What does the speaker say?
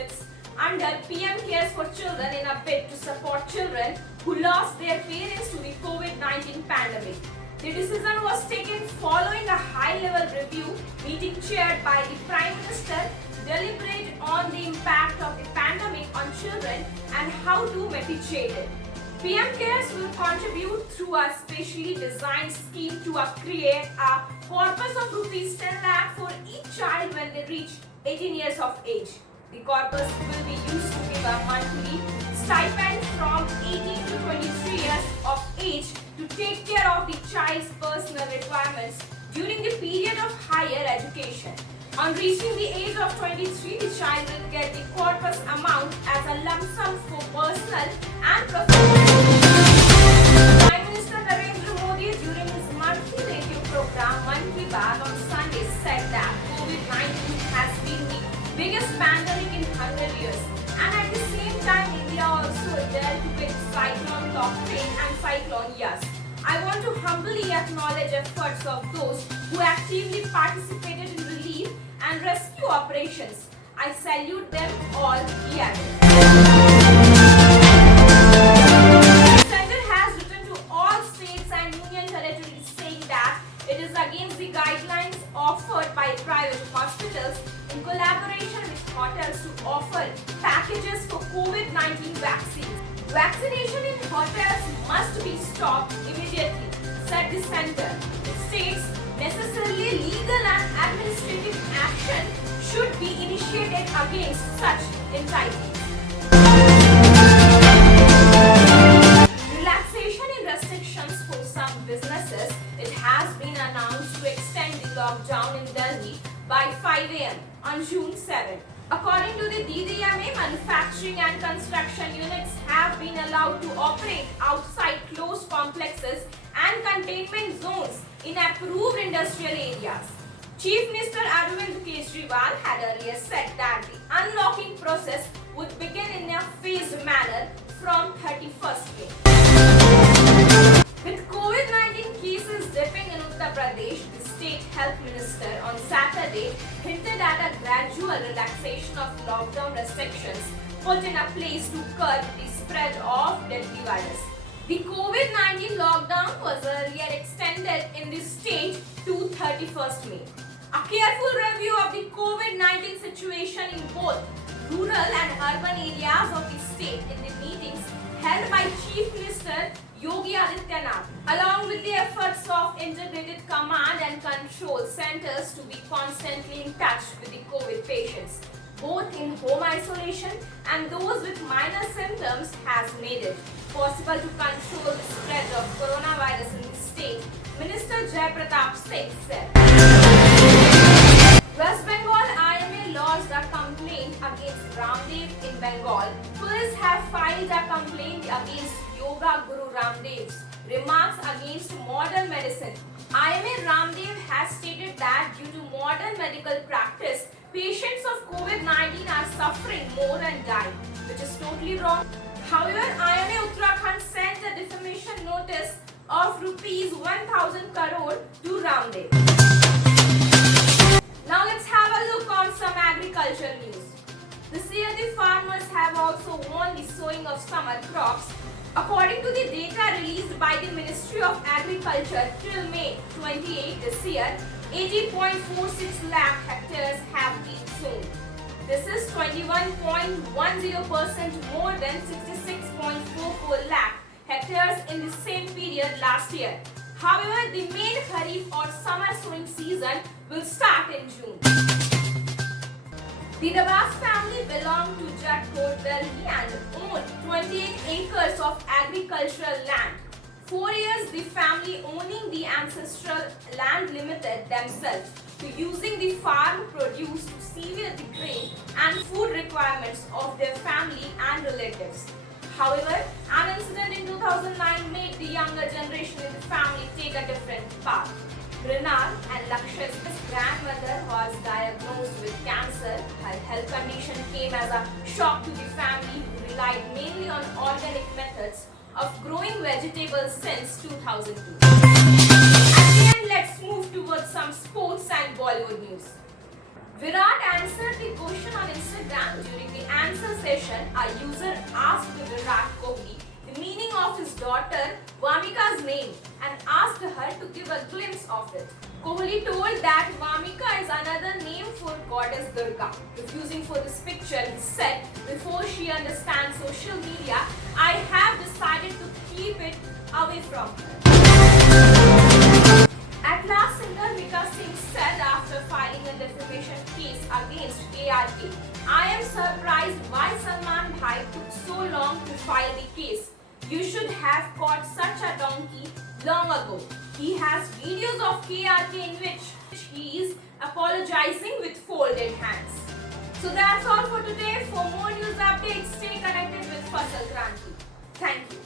benefits under PM Cares for Children in a bid to support children who lost their parents to the COVID-19 pandemic. The decision was taken following a high-level review meeting chaired by the Prime Minister deliberate on the impact of the pandemic on children and how to mitigate it. PM Cares will contribute through a specially designed scheme to create a corpus of rupees 10 lakh for each child when they reach 18 years of age. The corpus will be used to give a monthly stipend from 18 to 23 years of age to take care of the child's personal requirements during the period of higher education. On reaching the age of 23, the child will get the corpus amount as a lump sum for personal and professional. Prime Minister Narendra Modi, during his monthly radio program Mann Ki Baat on Sunday, said that COVID-19 has been the biggest pandemic in 100 years, and at the same time, India also dealt with Cyclone Tauktae and Cyclone Yas. I want to humbly acknowledge efforts of those who actively participated in relief and rescue operations. I salute them all, he added. The center has written to all states and union territories saying that it is against the guidelines offered by private hospitals in collaboration with hotels to offer packages for COVID-19 vaccines. Vaccination in hotels must be stopped immediately, said the center. It states necessarily legal and administrative action should be initiated against such entities. Relaxation in restrictions for some businesses. It has been announced to extend the lockdown in Delhi by 5 a.m. on June 7. According to the DDMA, manufacturing and construction units have been allowed to operate outside closed complexes and containment zones in approved industrial areas. Chief Minister Arvind Kejriwal had earlier said that the unlocking process would begin in a phased manner from 31st May. With COVID-19 cases dipping in Uttar Pradesh, the state health minister on Saturday hinted at a gradual relaxation of lockdown restrictions put in place to curb the spread of deadly virus. The COVID-19 lockdown was earlier extended in the state to 31st May. A careful review of the COVID-19 situation in both rural and urban areas of the state in the meetings held by Chief Minister Yogi Adityanath, along with the efforts of integrated command and control centers to be constantly in touch with the COVID patients, both in home isolation and those with minor symptoms, has made it possible to control the spread of coronavirus in the state, Minister Jai Pratap Singh said. West Bengal IMA lodged a complaint against Ramdev in Bengal. Police have filed a complaint against Yoga Guru Ramdev's remarks against modern medicine. IMA Ramdev has stated that due to modern medical practice, patients of COVID-19 are suffering more and dying, which is totally wrong. However, IMA Uttarakhand sent a defamation notice of rupees 1,000 crore to Ramdev. Now let's have a look on some agriculture news. This year the farmers have also won the sowing of summer crops. According to the data released by the Ministry of Agriculture till May 28 this year, 80.46 lakh hectares have been sown. This is 21.10% more than 66.44 lakh hectares in the same period last year. However, the main Kharif or summer sowing season will start in June. The Dabas family belonged to Jatpur, Delhi and owned 28 acres of agricultural land. 4 years, the family owning the ancestral land limited themselves to using the farm produce to severe the grain and food requirements of their family and relatives. However, an incident in 2009 made the younger generation in the family take a different path. Mrinal and Lakshya's grandmother was diagnosed with cancer. Her health condition came as a shock to the family, who relied mainly on organic methods of growing vegetables since 2002. At the end, let's move towards some sports and Bollywood news. Virat answered the question on Instagram. During the answer session, a user asked Virat Kohli the meaning of his daughter Vamika's name and asked her to give a glimpse of it. Kohli told that Vamika is another name for goddess Durga. Refusing for this picture, he said, before she understands social media, I have decided to keep it away from her. At last, singer Mika Singh said after filing a defamation case against KRK, I am surprised why Salman Bhai took so long to file the case. You should have caught such a donkey long ago. He has videos of KRK in which he is apologizing with folded hands. So that's all for today. For more news updates, stay connected with Fasal Kranti. Thank you.